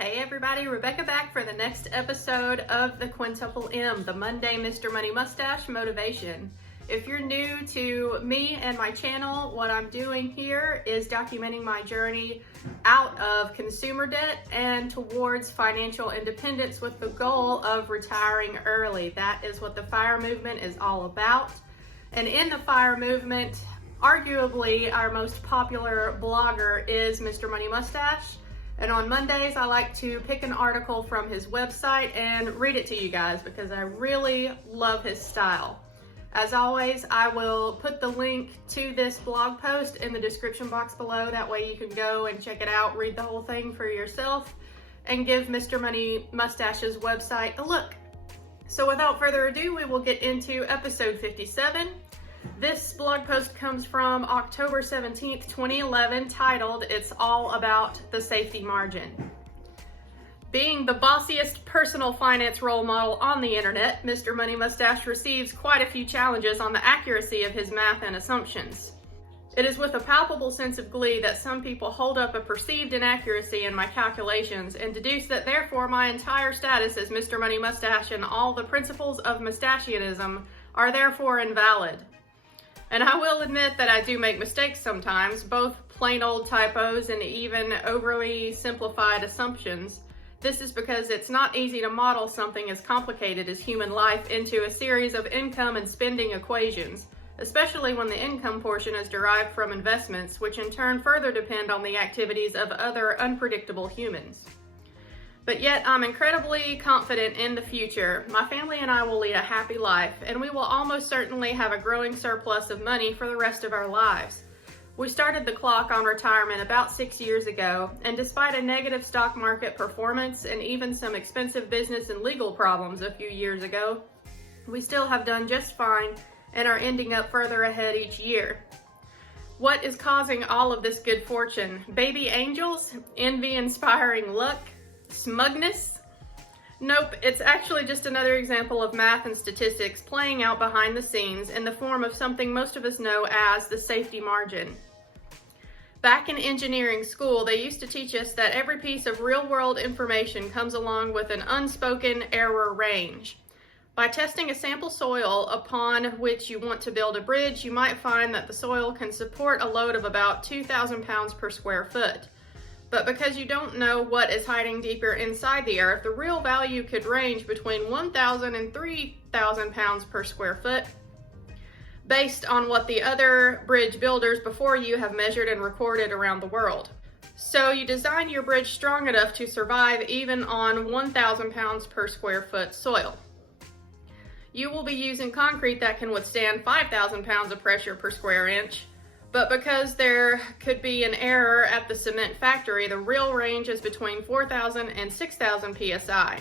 Hey everybody, Rebecca back for the next episode of the Quintuple M, the Monday Mr. Money Mustache Motivation. If you're new to me and my channel, what I'm doing here is documenting my journey out of consumer debt and towards financial independence with the goal of retiring early. That is what the FIRE movement is all about. And in the FIRE movement, arguably our most popular blogger is Mr. Money Mustache. And on Mondays, I like to pick an article from his website and read it to you guys because I really love his style. As always, I will put the link to this blog post in the description box below. That way you can go and check it out, read the whole thing for yourself, and give Mr. Money Mustache's website a look. So without further ado, we will get into episode 57. This blog post comes from October 17th, 2011, titled, "It's All About the Safety Margin." Being the bossiest personal finance role model on the internet, Mr. Money Mustache receives quite a few challenges on the accuracy of his math and assumptions. It is with a palpable sense of glee that some people hold up a perceived inaccuracy in my calculations and deduce that therefore my entire status as Mr. Money Mustache and all the principles of mustachianism are therefore invalid. And I will admit that I do make mistakes sometimes, both plain old typos and even overly simplified assumptions. This is because it's not easy to model something as complicated as human life into a series of income and spending equations, especially when the income portion is derived from investments, which in turn further depend on the activities of other unpredictable humans. But yet I'm incredibly confident in the future. My family and I will lead a happy life, and we will almost certainly have a growing surplus of money for the rest of our lives. We started the clock on retirement about 6 years ago, and despite a negative stock market performance and even some expensive business and legal problems a few years ago, we still have done just fine and are ending up further ahead each year. What is causing all of this good fortune? Baby angels? Envy-inspiring luck? Smugness? Nope, it's actually just another example of math and statistics playing out behind the scenes in the form of something most of us know as the safety margin. Back in engineering school, they used to teach us that every piece of real-world information comes along with an unspoken error range. By testing a sample soil upon which you want to build a bridge, you might find that the soil can support a load of about 2,000 pounds per square foot. But because you don't know what is hiding deeper inside the earth, the real value could range between 1,000 and 3,000 pounds per square foot, based on what the other bridge builders before you have measured and recorded around the world. So you design your bridge strong enough to survive even on 1,000 pounds per square foot soil. You will be using concrete that can withstand 5,000 pounds of pressure per square inch. But because there could be an error at the cement factory, the real range is between 4,000 and 6,000 psi.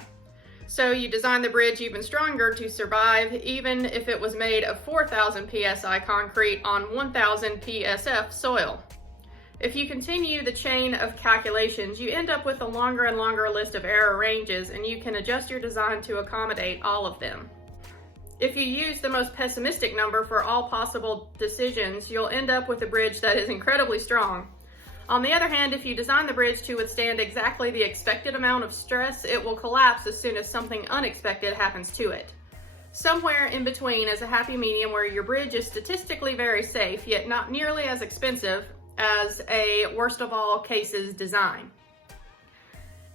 So you design the bridge even stronger to survive even if it was made of 4,000 psi concrete on 1,000 psf soil. If you continue the chain of calculations, you end up with a longer and longer list of error ranges, and you can adjust your design to accommodate all of them. If you use the most pessimistic number for all possible decisions, you'll end up with a bridge that is incredibly strong. On the other hand, if you design the bridge to withstand exactly the expected amount of stress, it will collapse as soon as something unexpected happens to it. Somewhere in between is a happy medium where your bridge is statistically very safe, yet not nearly as expensive as a worst of all cases design.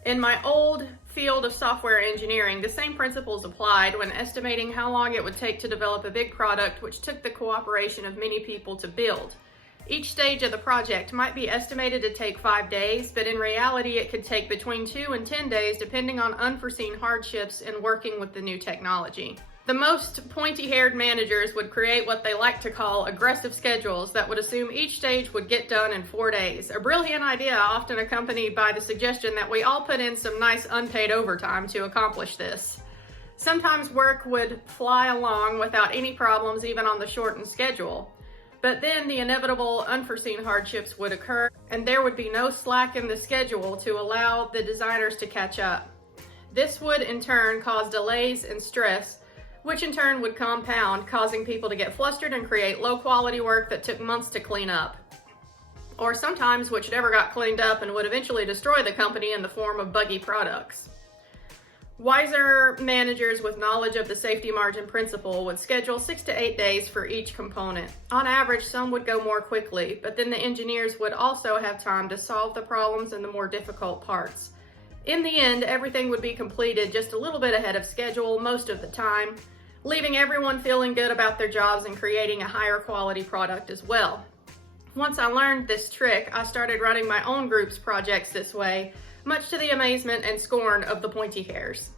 In my old field of software engineering, the same principles applied when estimating how long it would take to develop a big product which took the cooperation of many people to build. Each stage of the project might be estimated to take 5 days, but in reality it could take between 2 and 10 days depending on unforeseen hardships in working with the new technology. The most pointy-haired managers would create what they like to call aggressive schedules that would assume each stage would get done in 4 days. A brilliant idea, often accompanied by the suggestion that we all put in some nice unpaid overtime to accomplish this. Sometimes work would fly along without any problems even on the shortened schedule. But then the inevitable unforeseen hardships would occur, and there would be no slack in the schedule to allow the designers to catch up. This would in turn cause delays and stress, which in turn would compound, causing people to get flustered and create low-quality work that took months to clean up. or sometimes which never got cleaned up and would eventually destroy the company in the form of buggy products. Wiser managers with knowledge of the safety margin principle would schedule 6 to 8 days for each component. On average, some would go more quickly, but then the engineers would also have time to solve the problems in the more difficult parts. In the end, everything would be completed just a little bit ahead of schedule most of the time, leaving everyone feeling good about their jobs and creating a higher quality product as well. Once I learned this trick, I started running my own group's projects this way, much to the amazement and scorn of the pointy hairs.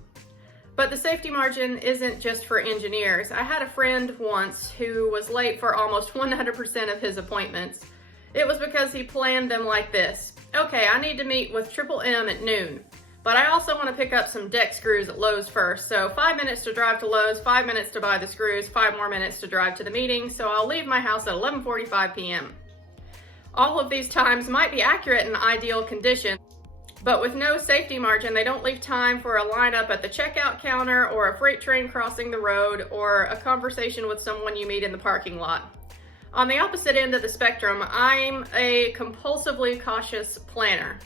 But the safety margin isn't just for engineers. I had a friend once who was late for almost 100% of his appointments. It was because he planned them like this. Okay, I need to meet with MFUMB at noon, but I also want to pick up some deck screws at Lowe's first. So 5 minutes to drive to Lowe's, 5 minutes to buy the screws, 5 more minutes to drive to the meeting. So I'll leave my house at 11:45 p.m. All of these times might be accurate in ideal conditions, but with no safety margin, they don't leave time for a lineup at the checkout counter or a freight train crossing the road or a conversation with someone you meet in the parking lot. On the opposite end of the spectrum, I'm a compulsively cautious planner.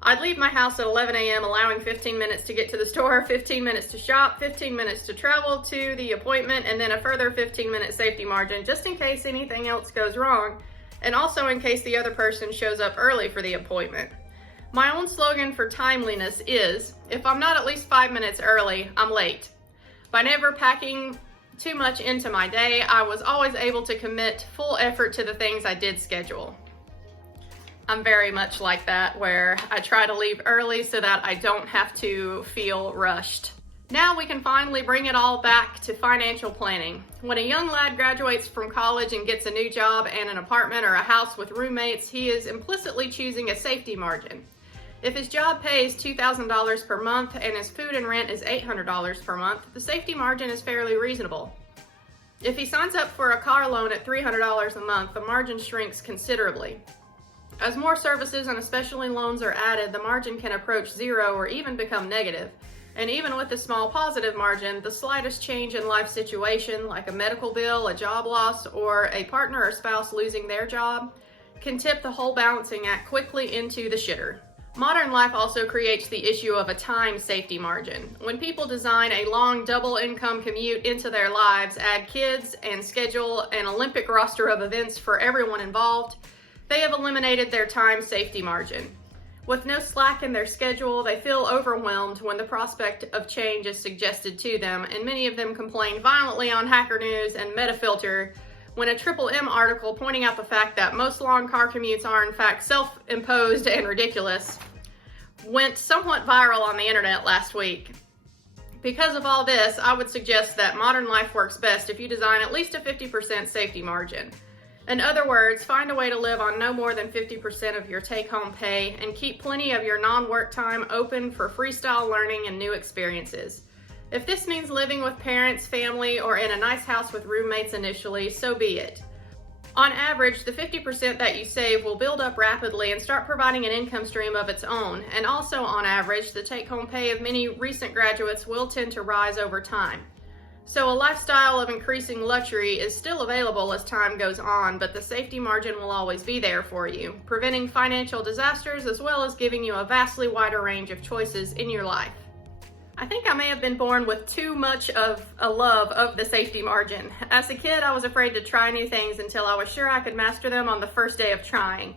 I'd leave my house at 11 a.m., allowing 15 minutes to get to the store, 15 minutes to shop, 15 minutes to travel to the appointment, and then a further 15-minute safety margin just in case anything else goes wrong, and also in case the other person shows up early for the appointment. My own slogan for timeliness is, if I'm not at least 5 minutes early, I'm late. By never packing too much into my day, I was always able to commit full effort to the things I did schedule. I'm very much like that, where I try to leave early so that I don't have to feel rushed. Now we can finally bring it all back to financial planning. When a young lad graduates from college and gets a new job and an apartment or a house with roommates, he is implicitly choosing a safety margin. If his job pays $2,000 per month and his food and rent is $800 per month, the safety margin is fairly reasonable. If he signs up for a car loan at $300 a month, the margin shrinks considerably. As more services and especially loans are added, the margin can approach zero or even become negative. And even with a small positive margin, the slightest change in life situation, like a medical bill, a job loss, or a partner or spouse losing their job, can tip the whole balancing act quickly into the shitter. Modern life also creates the issue of a time safety margin. When people design a long double income commute into their lives, add kids, and schedule an Olympic roster of events for everyone involved, they have eliminated their time safety margin. With no slack in their schedule, they feel overwhelmed when the prospect of change is suggested to them, and many of them complain violently on Hacker News and Metafilter when a MFUMB article pointing out the fact that most long car commutes are in fact self-imposed and ridiculous went somewhat viral on the internet last week. Because of all this, I would suggest that modern life works best if you design at least a 50% safety margin. In other words, find a way to live on no more than 50% of your take-home pay and keep plenty of your non-work time open for freestyle learning and new experiences. If this means living with parents, family, or in a nice house with roommates initially, so be it. On average, the 50% that you save will build up rapidly and start providing an income stream of its own. And also, on average, the take-home pay of many recent graduates will tend to rise over time. So a lifestyle of increasing luxury is still available as time goes on, but the safety margin will always be there for you, preventing financial disasters as well as giving you a vastly wider range of choices in your life. I think I may have been born with too much of a love of the safety margin. As a kid, I was afraid to try new things until I was sure I could master them on the first day of trying.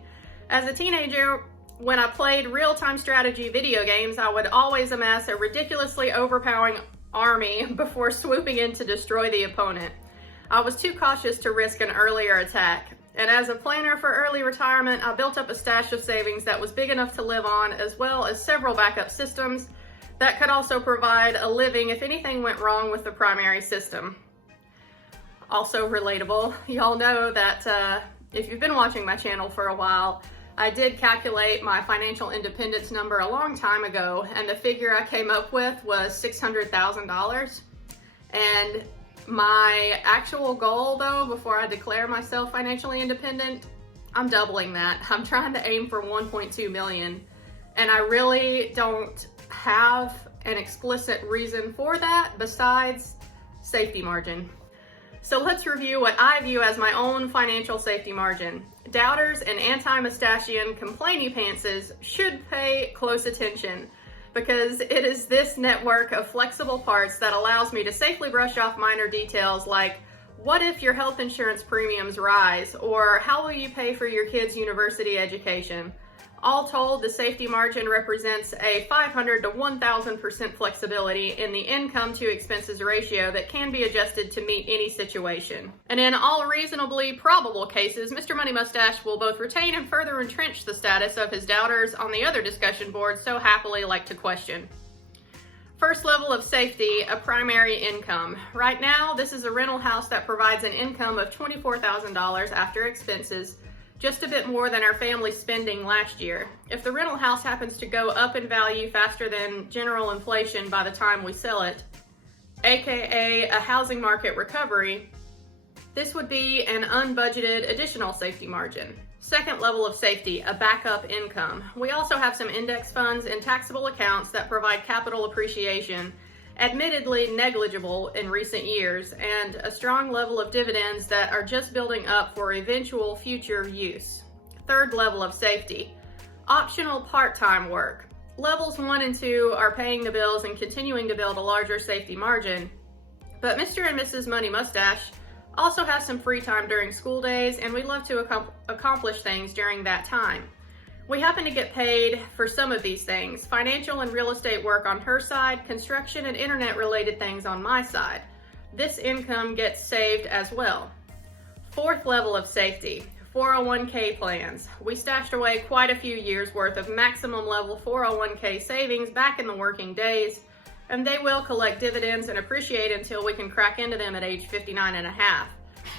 As a teenager, when I played real-time strategy video games, I would always amass a ridiculously overpowering army before swooping in to destroy the opponent. I was too cautious to risk an earlier attack. And as a planner for early retirement, I built up a stash of savings that was big enough to live on, as well as several backup systems that could also provide a living if anything went wrong with the primary system. Also relatable, y'all know that if you've been watching my channel for a while, I did calculate my financial independence number a long time ago, and the figure I came up with was $600,000. And my actual goal though, before I declare myself financially independent, I'm doubling that. I'm trying to aim for 1.2 million. And I really don't have an explicit reason for that besides safety margin. So let's review what I view as my own financial safety margin. Doubters and anti-Mustachian complainy pantses should pay close attention, because it is this network of flexible parts that allows me to safely brush off minor details like, what if your health insurance premiums rise? Or how will you pay for your kids' university education? All told, the safety margin represents a 500 to 1,000% flexibility in the income to expenses ratio that can be adjusted to meet any situation. And in all reasonably probable cases, Mr. Money Mustache will both retain and further entrench the status of his doubters on the other discussion boards so happily like to question. First level of safety, a primary income. Right now, this is a rental house that provides an income of $24,000 after expenses, just a bit more than our family spending last year. If the rental house happens to go up in value faster than general inflation by the time we sell it, aka a housing market recovery, this would be an unbudgeted additional safety margin. Second level of safety, a backup income. We also have some index funds and taxable accounts that provide capital appreciation, admittedly negligible in recent years, and a strong level of dividends that are just building up for eventual future use. Third level of safety, optional part-time work. Levels 1 and 2 are paying the bills and continuing to build a larger safety margin, but Mr. and Mrs. Money Mustache also have some free time during school days, and we love to accomplish things during that time. We happen to get paid for some of these things: financial and real estate work on her side, construction and internet related things on my side. This income gets saved as well. Fourth level of safety, 401k plans. We stashed away quite a few years worth of maximum level 401k savings back in the working days, and they will collect dividends and appreciate until we can crack into them at age 59 and a half.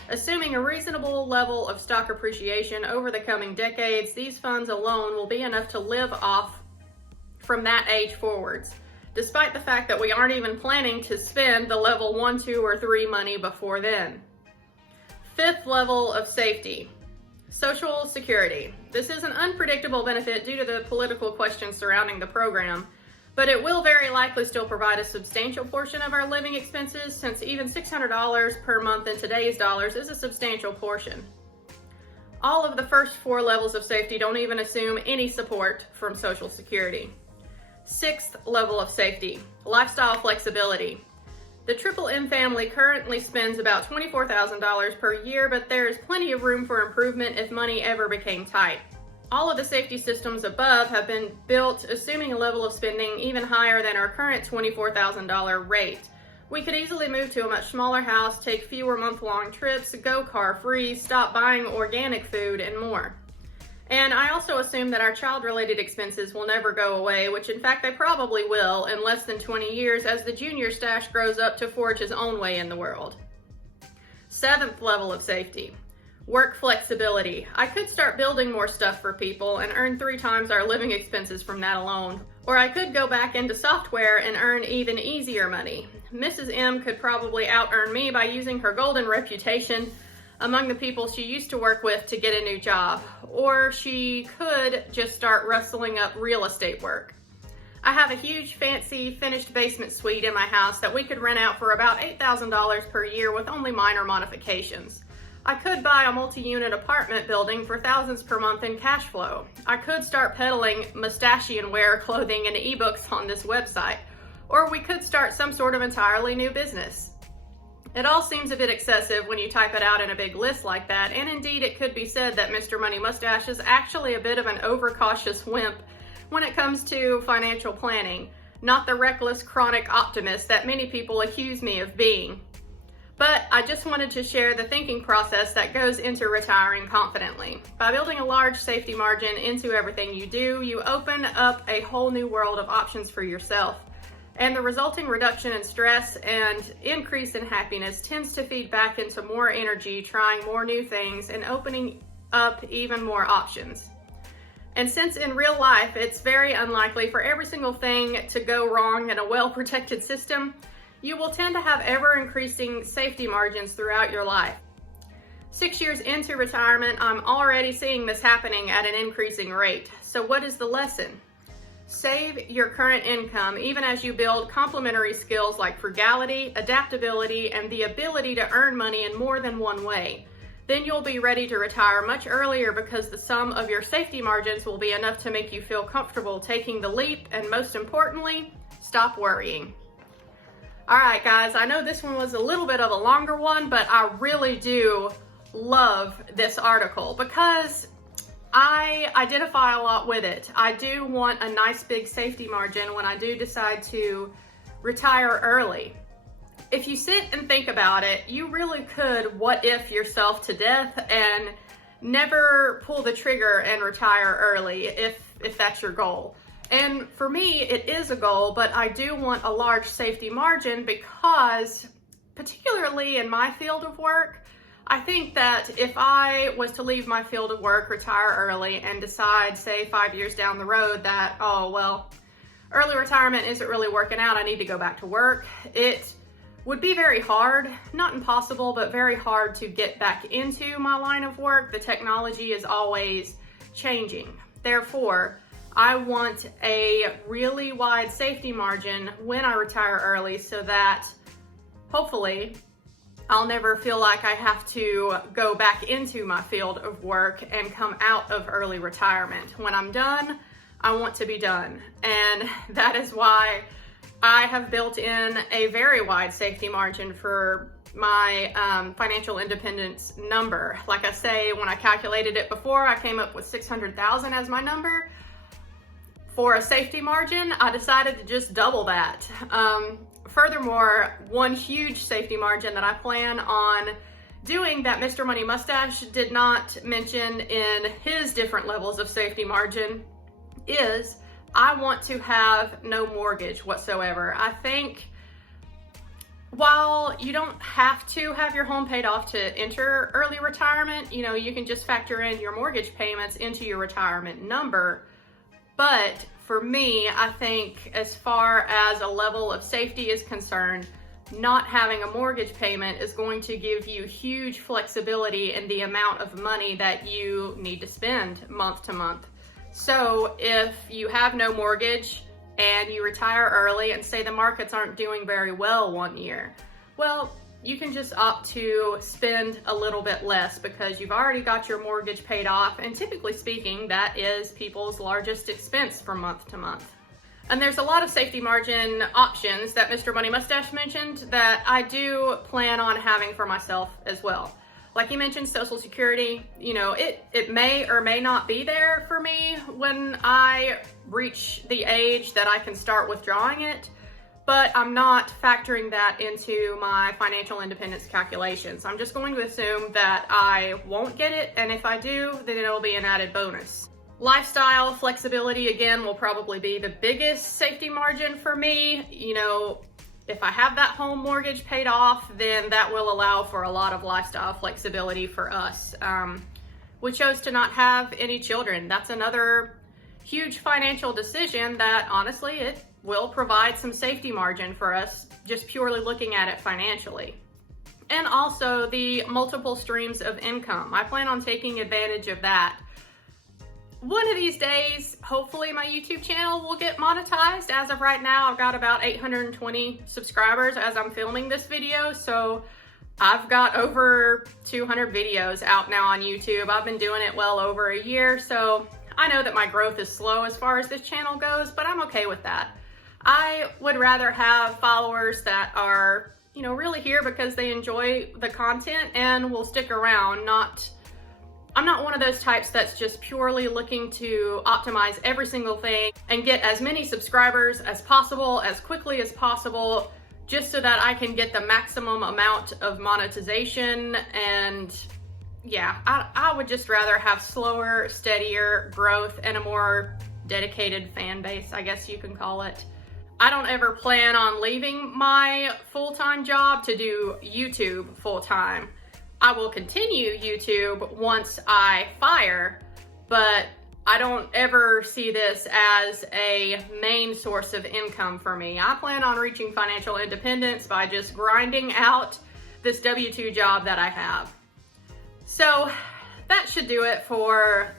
Assuming a reasonable level of stock appreciation over the coming decades, these funds alone will be enough to live off from that age forwards, despite the fact that we aren't even planning to spend the level 1, 2, or 3 money before then. Fifth level of safety, Social Security. This is an unpredictable benefit due to the political questions surrounding the program, but it will very likely still provide a substantial portion of our living expenses, since even $600 per month in today's dollars is a substantial portion. All of the first 4 levels of safety don't even assume any support from Social Security. Sixth level of safety, lifestyle flexibility. The MFUMB family currently spends about $24,000 per year, but there is plenty of room for improvement if money ever became tight. All of the safety systems above have been built assuming a level of spending even higher than our current $24,000 rate. We could easily move to a much smaller house, take fewer month-long trips, go car-free, stop buying organic food, and more. And I also assume that our child-related expenses will never go away, which in fact they probably will in less than 20 years as the junior stash grows up to forge his own way in the world. Seventh level of safety, work flexibility. I could start building more stuff for people and earn 3 times our living expenses from that alone. Or I could go back into software and earn even easier money. Mrs. M could probably out-earn me by using her golden reputation among the people she used to work with to get a new job. Or she could just start rustling up real estate work. I have a huge fancy finished basement suite in my house that we could rent out for about $8,000 per year with only minor modifications. I could buy a multi-unit apartment building for thousands per month in cash flow. I could start peddling Mustachian wear clothing and ebooks on this website. Or we could start some sort of entirely new business. It all seems a bit excessive when you type it out in a big list like that, and indeed it could be said that Mr. Money Mustache is actually a bit of an overcautious wimp when it comes to financial planning, not the reckless chronic optimist that many people accuse me of being. But I just wanted to share the thinking process that goes into retiring confidently. By building a large safety margin into everything you do, you open up a whole new world of options for yourself. And the resulting reduction in stress and increase in happiness tends to feed back into more energy, trying more new things, and opening up even more options. And since in real life, it's very unlikely for every single thing to go wrong in a well-protected system, you will tend to have ever-increasing safety margins throughout your life. 6 years into retirement, I'm already seeing this happening at an increasing rate. So what is the lesson? Save your current income even as you build complementary skills like frugality, adaptability, and the ability to earn money in more than one way. Then you'll be ready to retire much earlier because the sum of your safety margins will be enough to make you feel comfortable taking the leap, and most importantly, stop worrying. All right, guys, I know this one was a little bit of a longer one, but I really do love this article because I identify a lot with it. I do want a nice big safety margin when I do decide to retire early. If you sit and think about it, you really could what if yourself to death and never pull the trigger and retire early if that's your goal. And for me, it is a goal, but I do want a large safety margin because, particularly in my field of work, I think that if I was to leave my field of work, retire early, and decide, say, 5 years down the road that, oh, well, early retirement isn't really working out, I need to go back to work, it would be very hard, not impossible, but very hard to get back into my line of work. The technology is always changing. Therefore, I want a really wide safety margin when I retire early so that hopefully I'll never feel like I have to go back into my field of work and come out of early retirement. When I'm done, I want to be done. And that is why I have built in a very wide safety margin for my financial independence number. Like I say, when I calculated it before, I came up with 600,000 as my number. For a safety margin, I decided to just double that. Furthermore, one huge safety margin that I plan on doing that Mr. Money Mustache did not mention in his different levels of safety margin is I want to have no mortgage whatsoever. I think while you don't have to have your home paid off to enter early retirement, you know, you can just factor in your mortgage payments into your retirement number. But for me, I think as far as a level of safety is concerned, not having a mortgage payment is going to give you huge flexibility in the amount of money that you need to spend month to month. So if you have no mortgage and you retire early and say the markets aren't doing very well one year, well, you can just opt to spend a little bit less because you've already got your mortgage paid off, and typically speaking, that is people's largest expense from month to month. And there's a lot of safety margin options that Mr. Money Mustache mentioned that I do plan on having for myself as well. Like he mentioned, Social Security, you know, it may or may not be there for me when I reach the age that I can start withdrawing it. But I'm not factoring that into my financial independence calculations. I'm just going to assume that I won't get it, and if I do, then it'll be an added bonus. Lifestyle flexibility, again, will probably be the biggest safety margin for me. You know, if I have that home mortgage paid off, then that will allow for a lot of lifestyle flexibility for us. We chose to not have any children. That's another huge financial decision that honestly, it will provide some safety margin for us, just purely looking at it financially. And also the multiple streams of income. I plan on taking advantage of that. One of these days, hopefully my YouTube channel will get monetized. As of right now, I've got about 820 subscribers as I'm filming this video. So I've got over 200 videos out now on YouTube. I've been doing it well over a year. So I know that my growth is slow as far as this channel goes, but I'm okay with that. I would rather have followers that are, you know, really here because they enjoy the content and will stick around. I'm not one of those types that's just purely looking to optimize every single thing and get as many subscribers as possible, as quickly as possible, just so that I can get the maximum amount of monetization. And yeah, I would just rather have slower, steadier growth and a more dedicated fan base, I guess you can call it. I don't ever plan on leaving my full-time job to do YouTube full-time. I will continue YouTube once I fire, but I don't ever see this as a main source of income for me. I plan on reaching financial independence by just grinding out this W-2 job that I have. So that should do it for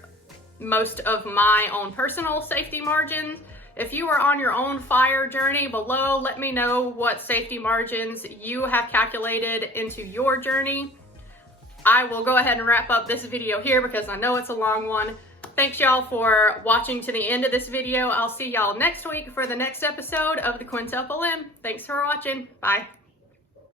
most of my own personal safety margin. If you are on your own fire journey below, let me know what safety margins you have calculated into your journey. I will go ahead and wrap up this video here because I know it's a long one. Thanks y'all for watching to the end of this video. I'll see y'all next week for the next episode of the Quintuple M. Thanks for watching. Bye.